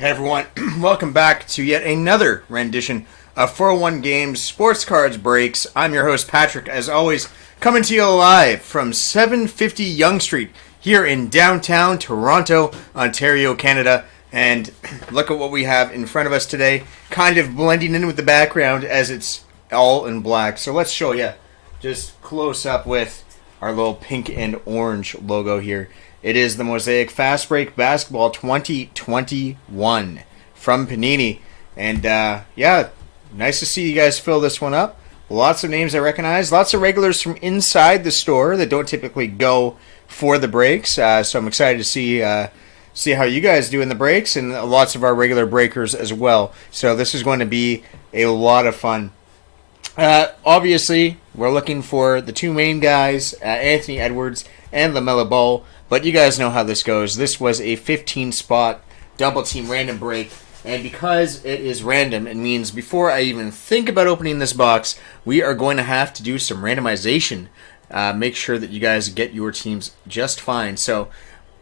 Hey everyone, welcome back to yet another rendition of 401 Games Sports Cards Breaks. I'm your host Patrick, as always, coming to you live from 750 Yonge Street here in downtown Toronto, Ontario, Canada. And look at what we have in front of us today, kind of blending in with the background as it's all in black. So let's show you just close up with our little pink and orange logo here. It is the Mosaic Fast Break Basketball 2021 from Panini. And yeah, nice to see you guys fill this one up. Lots of names I recognize. Lots of regulars from inside the store that don't typically go for the breaks. So I'm excited to see how you guys do in the breaks, and lots of our regular breakers as well. So this is going to be a lot of fun. Obviously, we're looking for the two main guys, Anthony Edwards and LaMelo Ball. But you guys know how this goes. This was a 15-spot double team random break. And because it is random, it means before I even think about opening this box, we are going to have to do some randomization. Make sure that you guys get your teams just fine. So,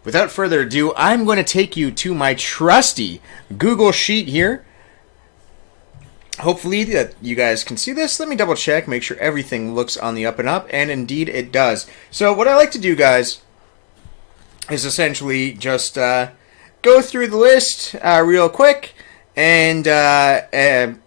without further ado, I'm going to take you to my trusty Google Sheet here. Hopefully that you guys can see this. Let me double check, make sure everything looks on the up and up, and indeed it does. So, what I like to do, guys, is essentially just go through the list real quick and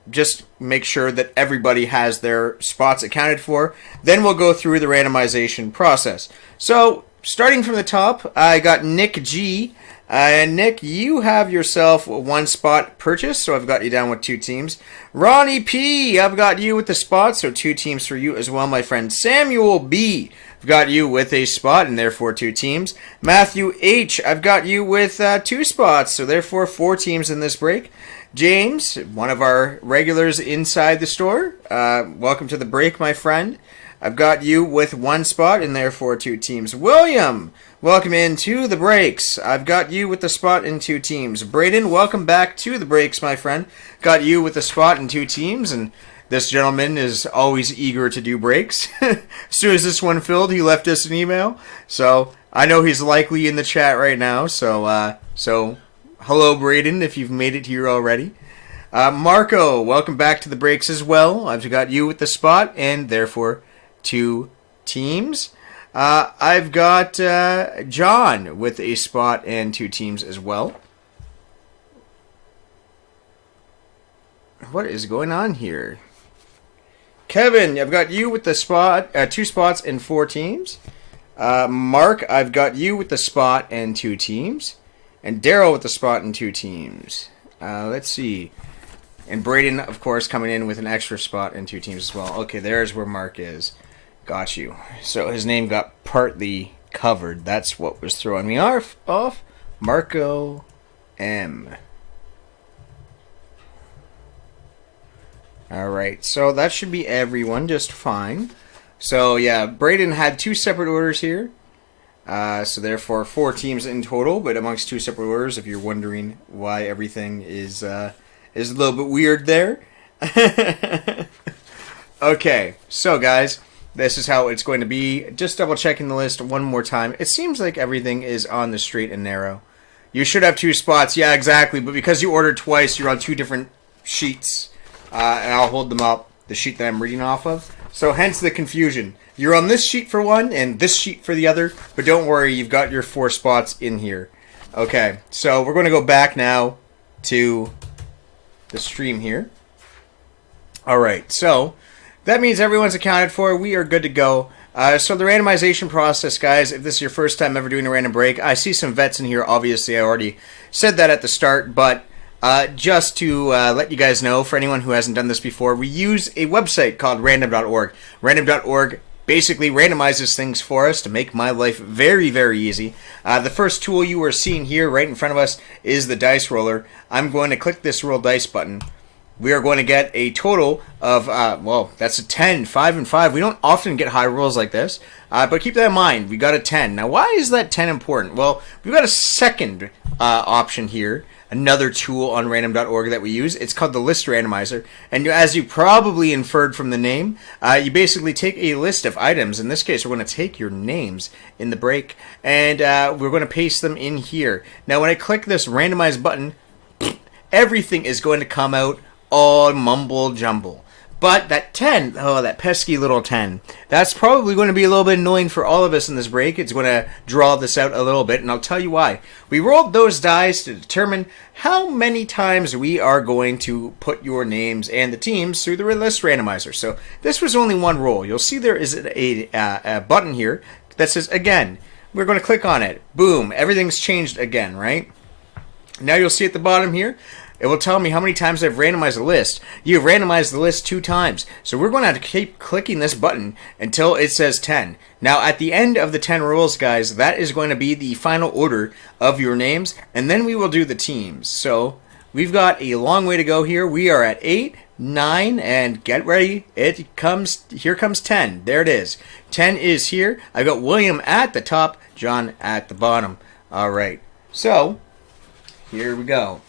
just make sure that everybody has their spots accounted for. Then we'll go through the randomization process. So, starting from the top, I got Nick G. And Nick, you have yourself one spot purchased, so I've got you down with two teams. Ronnie P, I've got you with the spot, so two teams for you as well, my friend. Samuel B, I've got you with a spot, and therefore two teams. Matthew H, I've got you with two spots, so therefore four teams in this break. James, one of our regulars inside the store, welcome to the break, my friend. I've got you with one spot, and therefore two teams. William, welcome into the breaks. I've got you with the spot and two teams. Braden, welcome back to the breaks, my friend. Got you with the spot and two teams, and this gentleman is always eager to do breaks. As soon as this one filled, he left us an email. So I know he's likely in the chat right now. So hello, Braden, if you've made it here already. Marco, welcome back to the breaks as well. I've got you with the spot, and therefore two teams. I've got John with a spot and two teams as well. What is going on here? Kevin, I've got you with the spot, two spots and four teams. Mark, I've got you with the spot and two teams. And Daryl with the spot and two teams. Let's see. And Braden, of course, coming in with an extra spot and two teams as well. Okay, there's where Mark is. Got you. So his name got partly covered. That's what was throwing me off. Marco M. Alright, so that should be everyone just fine. So yeah, Braden had two separate orders here. So therefore four teams in total, but amongst two separate orders, if you're wondering why everything is a little bit weird there. Okay, so guys, this is how it's going to be. Just double checking the list one more time. It seems like everything is on the straight and narrow. You should have two spots. Yeah, exactly. But because you ordered twice, you're on two different sheets. And I'll hold them up, the sheet that I'm reading off of. So hence the confusion. You're on this sheet for one and this sheet for the other. But don't worry, you've got your four spots in here. Okay, so we're going to go back now to the stream here. Alright, so that means everyone's accounted for. We are good to go. So the randomization process, guys, if this is your first time ever doing a random break, I see some vets in here. Obviously, I already said that at the start, but just to let you guys know, for anyone who hasn't done this before, we use a website called random.org. Random.org basically randomizes things for us to make my life very, very easy. The first tool you are seeing here right in front of us is the dice roller. I'm going to click this roll dice button. We are going to get a total of, well, that's a 10, 5, and 5. We don't often get high rolls like this, but keep that in mind. We got a 10. Now, why is that 10 important? Well, we've got a second option here, another tool on random.org that we use. It's called the List Randomizer, and as you probably inferred from the name, you basically take a list of items. In this case, we're going to take your names in the break, and we're going to paste them in here. Now, when I click this randomize button, everything is going to come out all mumble jumble. But that 10, oh, that pesky little 10, that's probably going to be a little bit annoying for all of us in this break. It's going to draw this out a little bit, and I'll tell you why. We rolled those dice to determine how many times we are going to put your names and the teams through the List Randomizer. So this was only one roll. You'll see there is a button here that says, again, We're going to click on it. Boom. Everything's changed again, right? Now you'll see at the bottom here, it will tell me how many times I've randomized the list. You've randomized the list 2 times. So we're going to have to keep clicking this button until it says 10. Now at the end of the 10 rules, guys, that is going to be the final order of your names. And then we will do the teams. So we've got a long way to go here. We are at 8, 9, and get ready. Here comes 10. There it is. 10 is here. I've got William at the top, John at the bottom. All right. So here we go.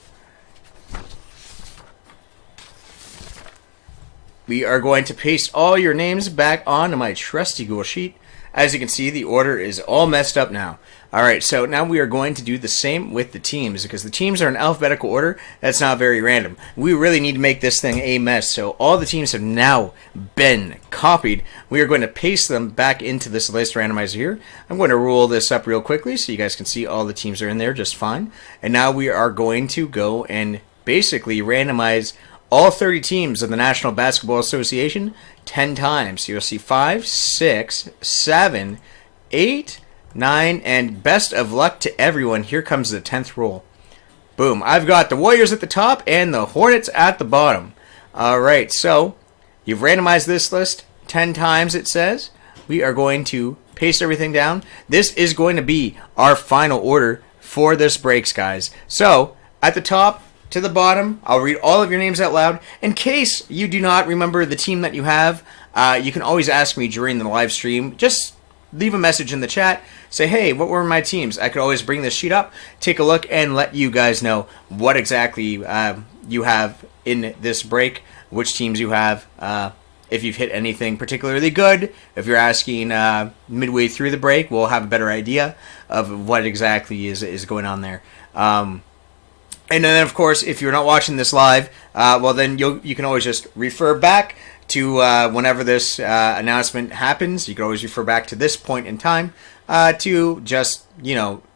We are going to paste all your names back onto my trusty Google Sheet. As you can see, the order is all messed up now. Alright, so now we are going to do the same with the teams, because the teams are in alphabetical order. That's not very random. We really need to make this thing a mess, so all the teams have now been copied. We are going to paste them back into this list randomizer here. I'm going to roll this up real quickly so you guys can see all the teams are in there just fine. And now we are going to go and basically randomize all 30 teams of the National Basketball Association 10 times. So you'll see 5, 6, 7, 8, 9, and best of luck to everyone. Here comes the 10th roll. Boom. I've got the Warriors at the top and the Hornets at the bottom. Alright, so you've randomized this list 10 times, it says. We are going to paste everything down. This is going to be our final order for this breaks, guys. So, at the top to the bottom, I'll read all of your names out loud. In case you do not remember the team that you have, you can always ask me during the live stream. Just leave a message in the chat. Say, hey, what were my teams? I could always bring this sheet up, take a look, and let you guys know what exactly you have in this break, which teams you have, if you've hit anything particularly good. If you're asking midway through the break, we'll have a better idea of what exactly is going on there. And then, of course, if you're not watching this live, well, then you can always just refer back to whenever this announcement happens. You can always refer back to this point in time to just,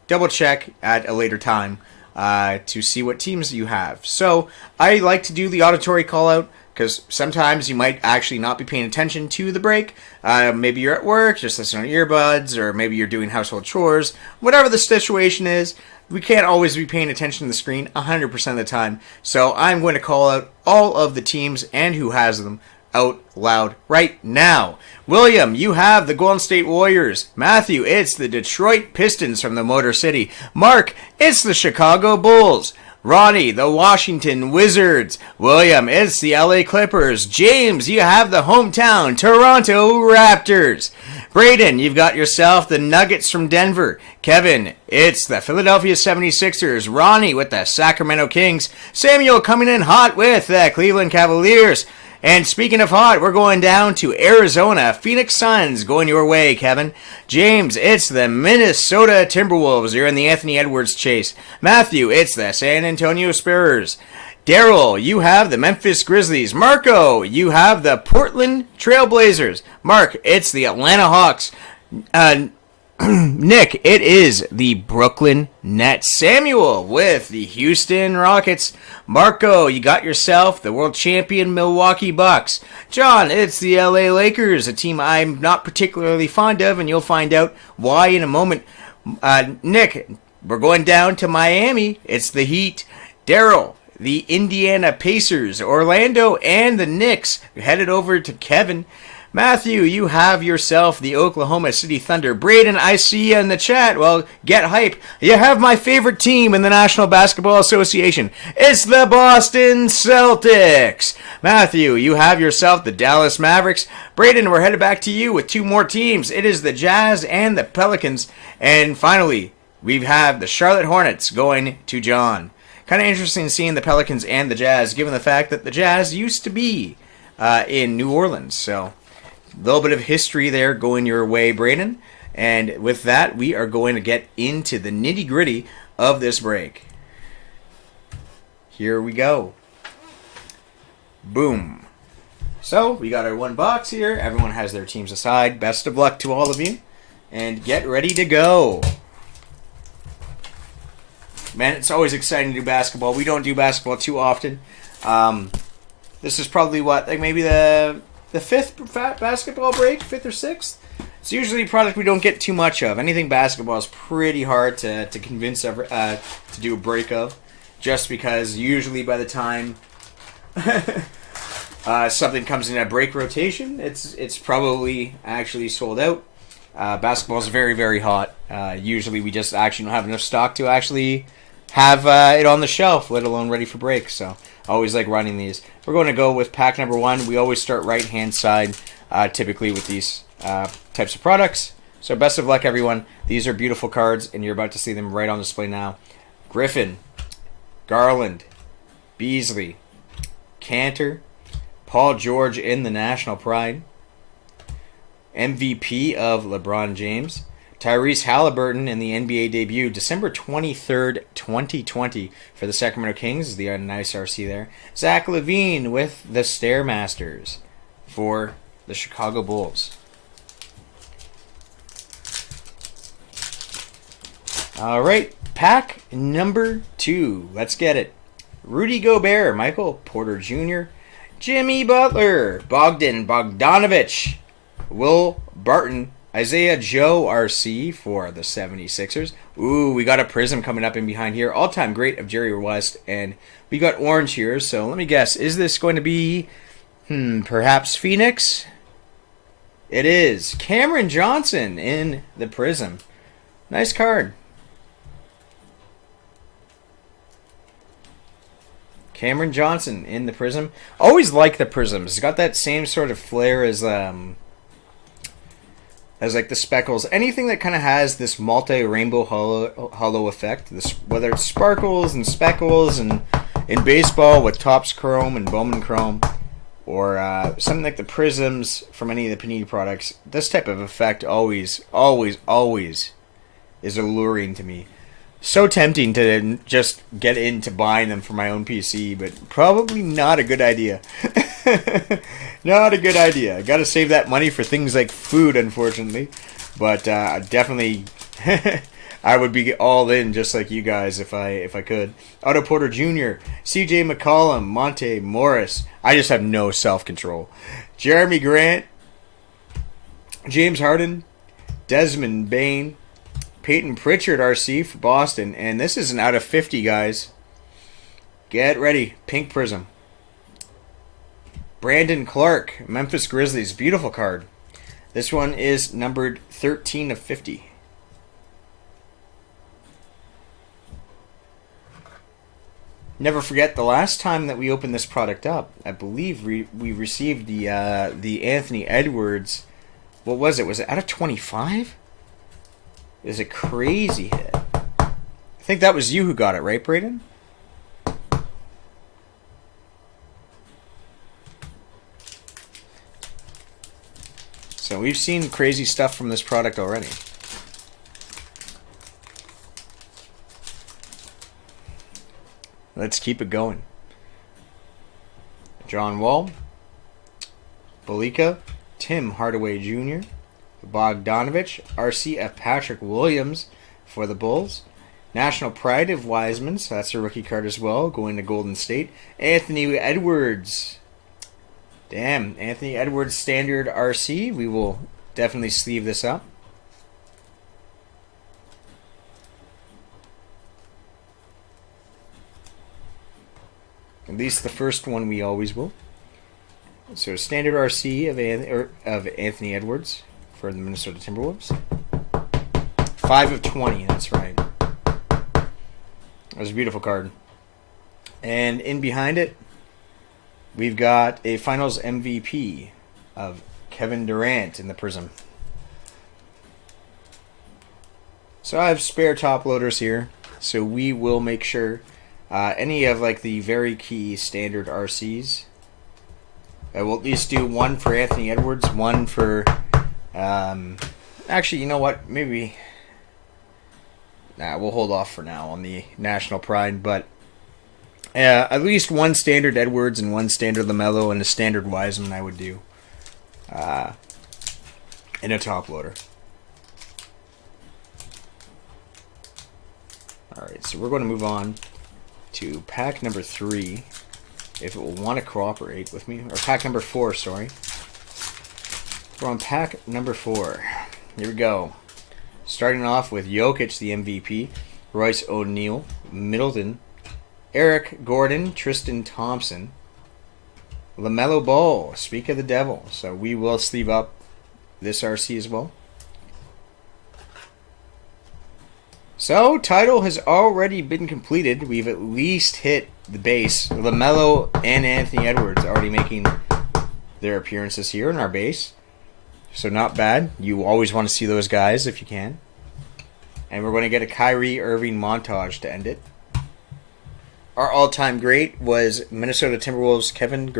double check at a later time to see what teams you have. So I like to do the auditory call out because sometimes you might actually not be paying attention to the break. Maybe you're at work, just listening on earbuds, or maybe you're doing household chores. Whatever the situation is, we can't always be paying attention to the screen 100% of the time. So I'm going to call out all of the teams and who has them out loud right now. William, you have the Golden State Warriors. Matthew, it's the Detroit Pistons from the Motor City. Mark, it's the Chicago Bulls. Ronnie, the Washington Wizards. William, it's the LA Clippers. James, you have the hometown Toronto Raptors. Braden, you've got yourself the Nuggets from Denver. Kevin, it's the Philadelphia 76ers. Ronnie with the Sacramento Kings. Samuel coming in hot with the Cleveland Cavaliers. And speaking of hot, we're going down to Arizona. Phoenix Suns going your way, Kevin. James, it's the Minnesota Timberwolves. You're in the Anthony Edwards chase. Matthew, it's the San Antonio Spurs. Daryl, you have the Memphis Grizzlies. Marco, you have the Portland Trailblazers. Mark, it's the Atlanta Hawks. Nick, it is the Brooklyn Nets. Samuel with the Houston Rockets. Marco, you got yourself the world champion Milwaukee Bucks. John, it's the LA Lakers, a team I'm not particularly fond of, and you'll find out why in a moment. Nick, we're going down to Miami. It's the Heat. Daryl, the Indiana Pacers. Orlando and the Knicks headed over to Kevin. Matthew, you have yourself the Oklahoma City Thunder. Braden, I see you in the chat. Well, get hype. You have my favorite team in the National Basketball Association. It's the Boston Celtics. Matthew, you have yourself the Dallas Mavericks. Braden, we're headed back to you with 2 more teams. It is the Jazz and the Pelicans. And finally, we have the Charlotte Hornets going to John. Kind of interesting seeing the Pelicans and the Jazz, given the fact that the Jazz used to be in New Orleans. So a little bit of history there going your way, Braden. And with that, we are going to get into the nitty-gritty of this break. Here we go. Boom. So, we got our 1 box here. Everyone has their teams aside. Best of luck to all of you. And get ready to go. Man, it's always exciting to do basketball. We don't do basketball too often. This is probably maybe the 5th basketball break, 5th or 6th. It's usually a product we don't get too much of. Anything basketball is pretty hard to convince to do a break of, just because usually by the time something comes in a break rotation, it's probably actually sold out. Basketball is very, very hot. Usually we just actually don't have enough stock to actually have it on the shelf, let alone ready for break. So I always like running these. We're going to go with pack number 1. We always start right-hand side, typically with these types of products. So best of luck, everyone. These are beautiful cards, and you're about to see them right on display now. Griffin, Garland, Beasley, Cantor, Paul George in the National Pride, MVP of LeBron James, Tyrese Halliburton in the NBA debut, December 23rd, 2020 for the Sacramento Kings. The nice RC there. Zach LaVine with the Stairmasters for the Chicago Bulls. All right, pack number 2. Let's get it. Rudy Gobert, Michael Porter Jr., Jimmy Butler, Bogdan Bogdanovic, Will Barton, Isaiah Joe RC for the 76ers. Ooh, we got a prism coming up in behind here. All-time great of Jerry West, and we got orange here. So let me guess, is this going to be, perhaps Phoenix? It is. Cameron Johnson in the prism. Nice card. Cameron Johnson in the prism. Always like the prisms. It's got that same sort of flair as like the speckles. Anything that kind of has this multi-rainbow hollow effect. This, whether it's sparkles and speckles and in baseball with Topps Chrome and Bowman Chrome, or something like the prisms from any of the Panini products. This type of effect always is alluring to me. So tempting to just get into buying them for my own PC, but probably not a good idea. Not a good idea. I gotta save that money for things like food, unfortunately. But definitely, I would be all in just like you guys if I could. Otto Porter Jr., C.J. McCollum, Monte Morris. I just have no self-control. Jeremy Grant, James Harden, Desmond Bain, Peyton Pritchard RC for Boston. And this is an out of 50, guys. Get ready. Pink Prism. Brandon Clark, Memphis Grizzlies. Beautiful card. This one is numbered 13 of 50. Never forget the last time that we opened this product up. I believe we received the Anthony Edwards. What was it? Was it out of 25? It was a crazy hit. I think that was you who got it, right, Braden? So we've seen crazy stuff from this product already. Let's keep it going. John Wall, Belika, Tim Hardaway Jr., Bogdanovich, RCF Patrick Williams for the Bulls, National Pride of Wiseman, so that's a rookie card as well, going to Golden State, Anthony Edwards. Damn, Anthony Edwards standard RC. We will definitely sleeve this up. At least the first one we always will. So standard RC of Anthony Edwards for the Minnesota Timberwolves. 5 of 20, that's right. That was a beautiful card. And in behind it, we've got a Finals MVP of Kevin Durant in the Prism. So I have spare top loaders here, so we will make sure any of like the very key standard RCs. I will at least do one for Anthony Edwards, one for actually, you know what? Maybe we'll hold off for now on the National Pride, but at least one standard Edwards and one standard LaMelo and a standard Wiseman I would do in a top loader. Alright, so we're going to move on to pack number 3, if it will want to cooperate with me. Or pack number 4, sorry. We're on pack number 4. Here we go. Starting off with Jokic, the MVP, Royce O'Neal, Middleton, Eric Gordon, Tristan Thompson, LaMelo Ball, speak of the devil. So we will sleeve up this RC as well. So, title has already been completed. We've at least hit the base. LaMelo and Anthony Edwards already making their appearances here in our base. So not bad. You always want to see those guys if you can. And we're going to get a Kyrie Irving montage to end it. Our all-time great was Minnesota Timberwolves Kevin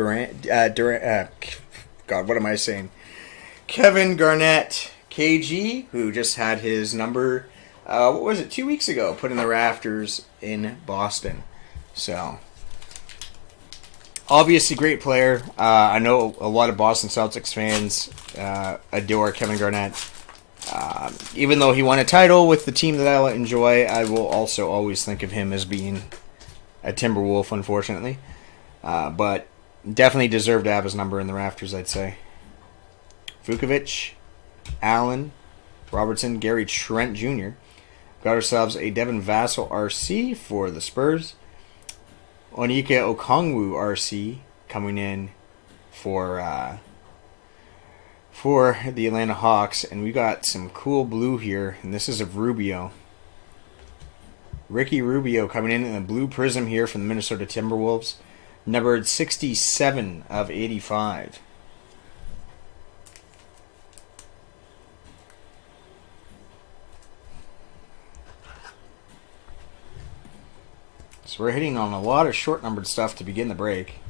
Kevin Garnett, KG, who just had his number, 2 weeks ago, put in the rafters in Boston. So, obviously great player. I know a lot of Boston Celtics fans adore Kevin Garnett. Even though he won a title with the team that I enjoy, I will also always think of him as being a Timberwolf, unfortunately. But definitely deserved to have his number in the rafters, I'd say. Vukovic, Allen, Robertson, Gary Trent Jr. Got ourselves a Devin Vassell RC for the Spurs. Onyeka Okongwu RC coming in for the Atlanta Hawks. And we got some cool blue here, and this is of Rubio. Ricky Rubio coming in a blue prism here from the Minnesota Timberwolves. Numbered 67 of 85. So we're hitting on a lot of short-numbered stuff to begin the break.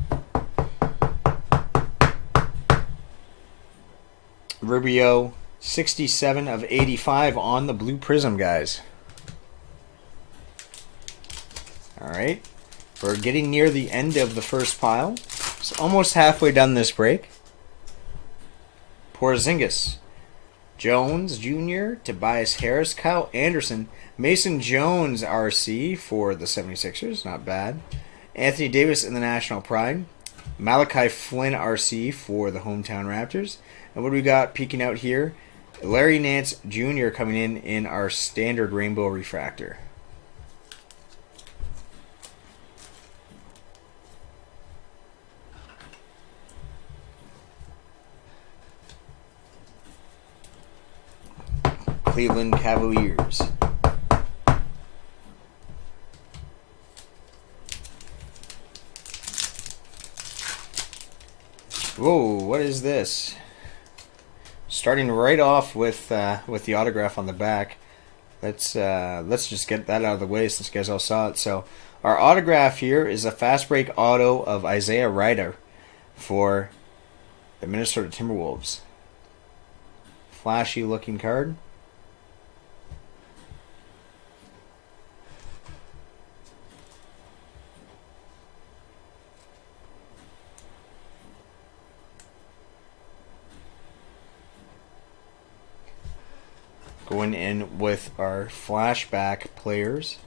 Rubio, 67 of 85 on the blue prism, guys. Alright, we're getting near the end of the first pile. It's almost halfway done this break. Porzingis, Jones Jr., Tobias Harris, Kyle Anderson, Mason Jones RC for the 76ers, not bad. Anthony Davis in the National Pride. Malachi Flynn RC for the hometown Raptors. And what do we got peeking out here? Larry Nance Jr. coming in our standard rainbow refractor. Cleveland Cavaliers. Whoa, what is this? Starting right off with the autograph on the back. Let's just get that out of the way since you guys all saw it. So our autograph here is a fast break auto of Isaiah Ryder for the Minnesota Timberwolves. Flashy looking card. Going in with our flashback players.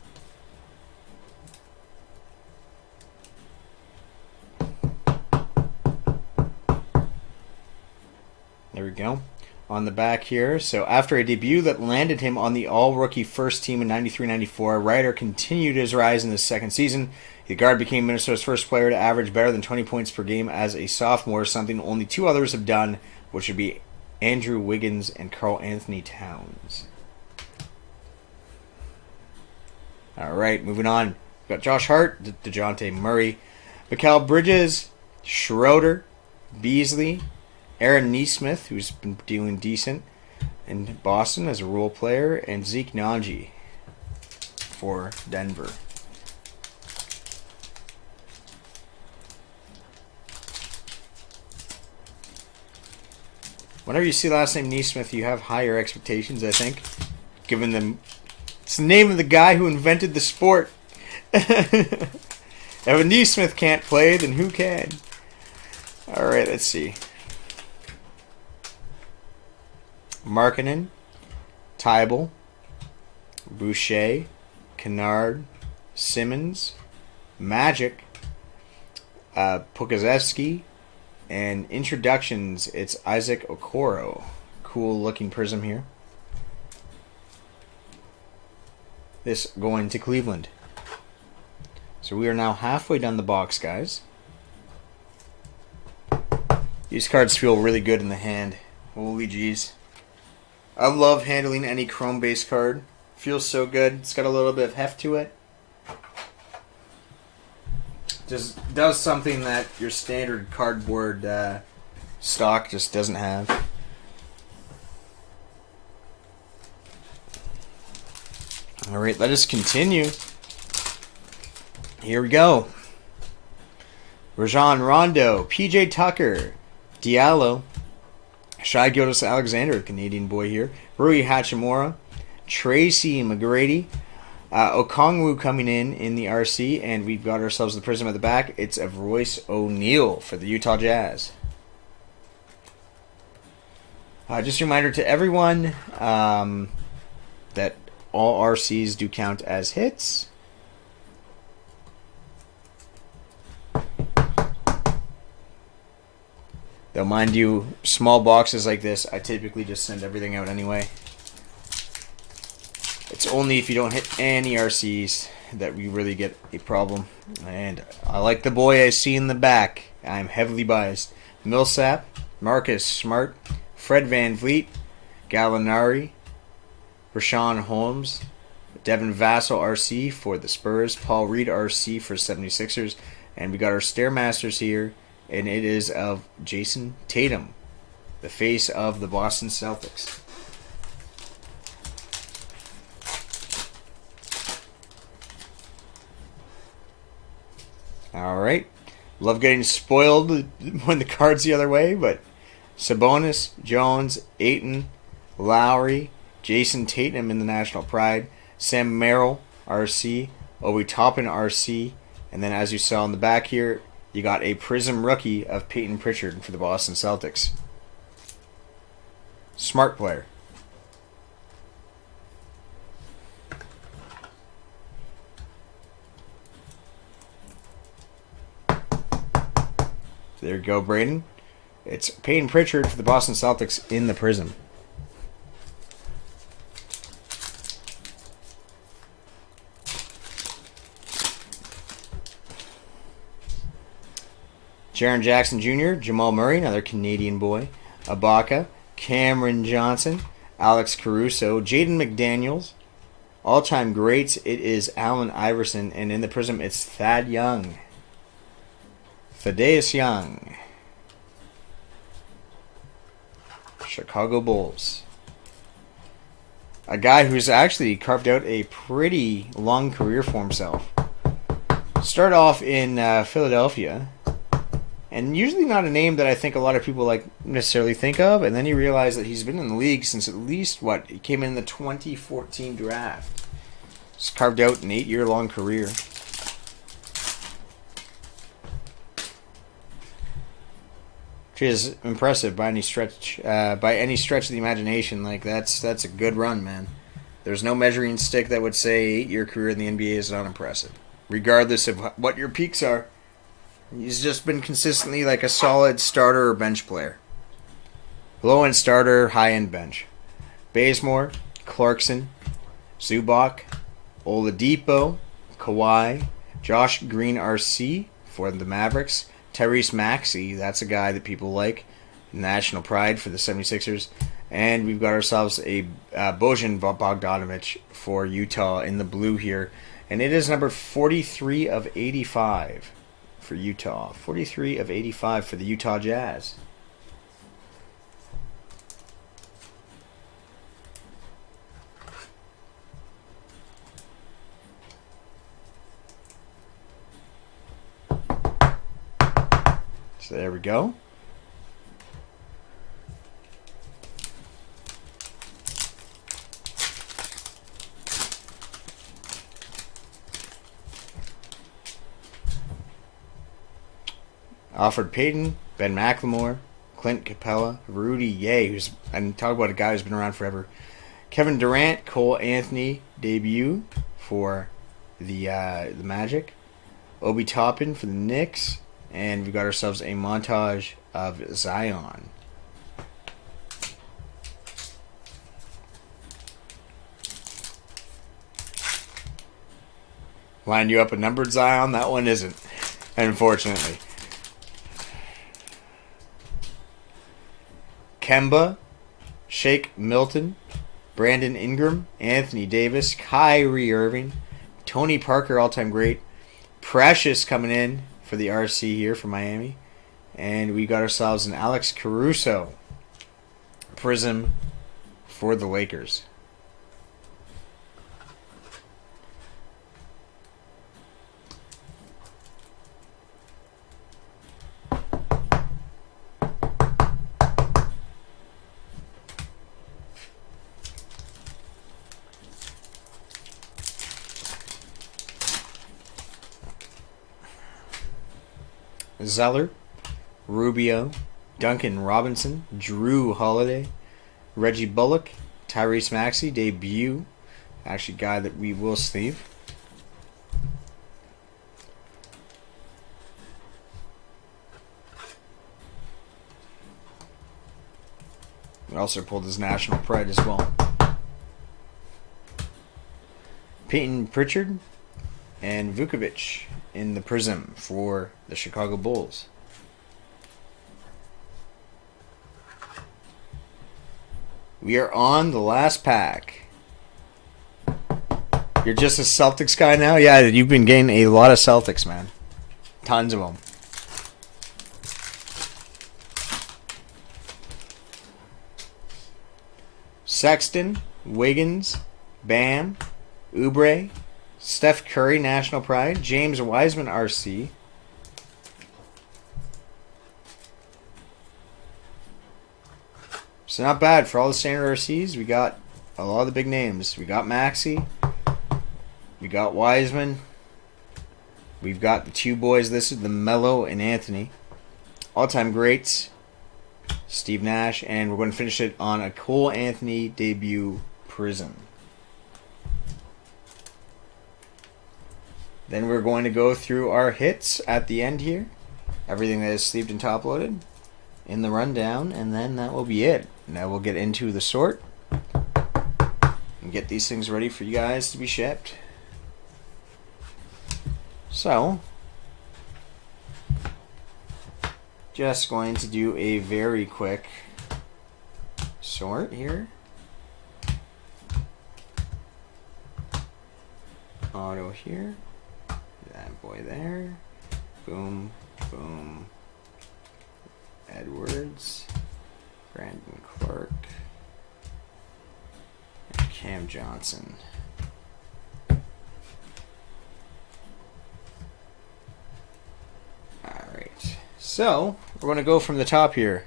There we go. On the back here. So after a debut that landed him on the all-rookie first team in 93-94, Ryder continued his rise in his second season. The guard became Minnesota's first player to average better than 20 points per game as a sophomore, something only two others have done, which would be Andrew Wiggins and Karl Anthony Towns. Alright, moving on. We've got Josh Hart, DeJounte Murray, Mikal Bridges, Schroeder, Beasley, Aaron Nesmith, who's been doing decent in Boston as a role player, and Zeke Nnaji for Denver. Whenever you see the last name Nesmith, you have higher expectations, I think. Given them, it's the name of the guy who invented the sport. If a Nesmith can't play, then who can? Alright, let's see. Markkanen, Tybal, Boucher, Kennard, Simmons, Magic, Pokazevsky, and introductions, it's Isaac Okoro. Cool looking prism here. This going to Cleveland. So we are now halfway down the box, guys. These cards feel really good in the hand. Holy jeez. I love handling any chrome-based card. Feels so good. It's got a little bit of heft to it. Just does something that your standard cardboard stock just doesn't have. Alright, let us continue. Here we go. Rajon Rondo, PJ Tucker, Diallo, Shai Gilgeous-Alexander, Canadian boy here, Rui Hachimura, Tracy McGrady, Okongwu coming in the RC, and we've got ourselves the prism at the back. It's of Royce O'Neal for the Utah Jazz. Just a reminder to everyone that all RCs do count as hits. Though, mind you, small boxes like this, I typically just send everything out anyway. It's only if you don't hit any RCs that we really get a problem. And I like the boy I see in the back. I'm heavily biased. Millsap, Marcus Smart, Fred VanVleet, Gallinari, Rashawn Holmes, Devin Vassell RC for the Spurs, Paul Reed RC for 76ers, and we got our Stairmasters here, and it is of Jason Tatum, the face of the Boston Celtics. Alright. Love getting spoiled when the card's the other way, but Sabonis, Jones, Ayton, Lowry, Jason Tatum in the National Pride, Sam Merrill, RC, Obi Toppin, RC, and then as you saw in the back here, you got a Prism rookie of Peyton Pritchard for the Boston Celtics. Smart player. There you go, Braden. It's Peyton Pritchard for the Boston Celtics in the Prism. Jaren Jackson Jr., Jamal Murray, another Canadian boy, Ibaka, Cameron Johnson, Alex Caruso, Jaden McDaniels, all-time greats, it is Allen Iverson, and in the Prism it's Thad Young. Thaddeus Young. Chicago Bulls. A guy who's actually carved out a pretty long career for himself. Started off in Philadelphia, and usually not a name that I think a lot of people like necessarily think of, and then you realize that he's been in the league since at least, he came in the 2014 draft. He's carved out an 8-year-long career. Which is impressive by any stretch of the imagination. Like, that's a good run, man. There's no measuring stick that would say 8-year career in the NBA is not impressive, regardless of what your peaks are. He's just been consistently like a solid starter or bench player. Low-end starter, high-end bench. Bazemore, Clarkson, Zubac, Oladipo, Kawhi, Josh Green RC for the Mavericks, Tyrese Maxey, that's a guy that people like, national pride for the 76ers, and we've got ourselves a Bojan Bogdanovic for Utah in the blue here, and it is number 43 of 85. For Utah. 43 of 85 for the Utah Jazz. So there we go. Alfred Payton, Ben McLemore, Clint Capella, Rudy Ye, and talk about a guy who's been around forever. Kevin Durant, Cole Anthony debut for the Magic. Obi Toppin for the Knicks, and we got ourselves a montage of Zion. Line you up a numbered Zion? That one isn't, unfortunately. Kemba, Shake Milton, Brandon Ingram, Anthony Davis, Kyrie Irving, Tony Parker, all-time great, Precious coming in for the RC here for Miami, and we got ourselves an Alex Caruso Prism for the Lakers. Zeller, Rubio, Duncan Robinson, Drew Holiday, Reggie Bullock, Tyrese Maxey, debut. Actually, guy that we will sleeve. We also pulled his national pride as well. Peyton Pritchard and Vukovic in the Prism for the Chicago Bulls. We are on the last pack. You're just a Celtics guy now? Yeah, you've been getting a lot of Celtics, man. Tons of them. Sexton, Wiggins, Bam, Oubre, Steph Curry, National Pride, James Wiseman, RC. So not bad for all the standard RCs. We got a lot of the big names. We got Maxey. We got Wiseman. We've got the two boys listed, the LAMELO and Anthony. All-time greats. Steve Nash. And we're going to finish it on a Cole Anthony debut Prism. Then we're going to go through our hits at the end here. Everything that is sleeved and top-loaded in the rundown. And then that will be it. Now we'll get into the sort. And get these things ready for you guys to be shipped. So, just going to do a very quick sort here. Auto here. That boy there. Boom, boom. Edwards. Brandon Clark. And Cam Johnson. Alright. So, we're going to go from the top here.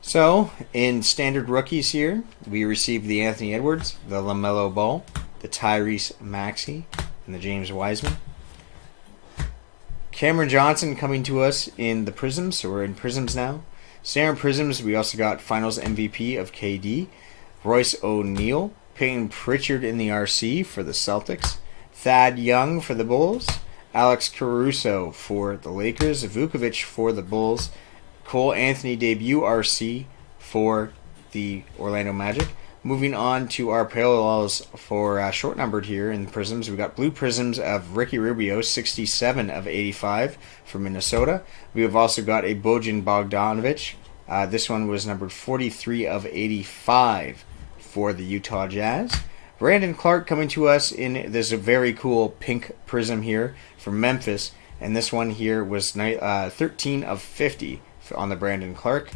So, in standard rookies here, we received the Anthony Edwards, the LaMelo Ball, the Tyrese Maxey, and the James Wiseman. Cameron Johnson coming to us in the Prisms, so we're in Prisms now. Standard Prisms, we also got Finals MVP of KD, Royce O'Neal, Peyton Pritchard in the RC for the Celtics, Thad Young for the Bulls, Alex Caruso for the Lakers, Vukovic for the Bulls, Cole Anthony debut RC for the Orlando Magic. Moving on to our parallels for short numbered here in the Prisms. We got blue Prisms of Ricky Rubio, 67 of 85 for Minnesota. We have also got a Bojan Bogdanovic. This one was numbered 43 of 85 for the Utah Jazz. Brandon Clark coming to us in this very cool pink Prism here from Memphis. And this one here was 13 of 50 on the Brandon Clark.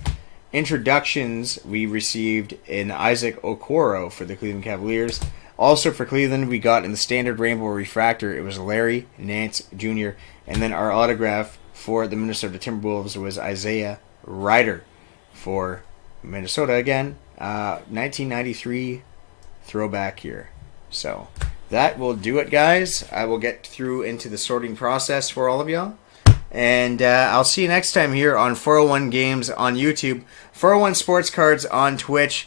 Introductions, we received in Isaac Okoro for the Cleveland Cavaliers. Also for Cleveland, we got in the standard rainbow refractor, it was Larry Nance Jr. And then our autograph for the Minnesota Timberwolves was Isaiah Ryder for Minnesota again. 1993 throwback here. So that will do it, guys. I will get through into the sorting process for all of y'all. And I'll see you next time here on 401 Games on YouTube, 401 Sports Cards on Twitch.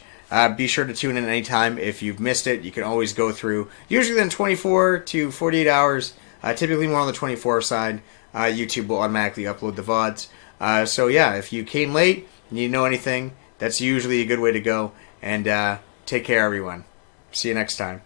Be sure to tune in anytime. If you've missed it, you can always go through. Usually within 24 to 48 hours, typically more on the 24 side. YouTube will automatically upload the VODs. So yeah, if you came late, need to know anything, that's usually a good way to go. And take care, everyone. See you next time.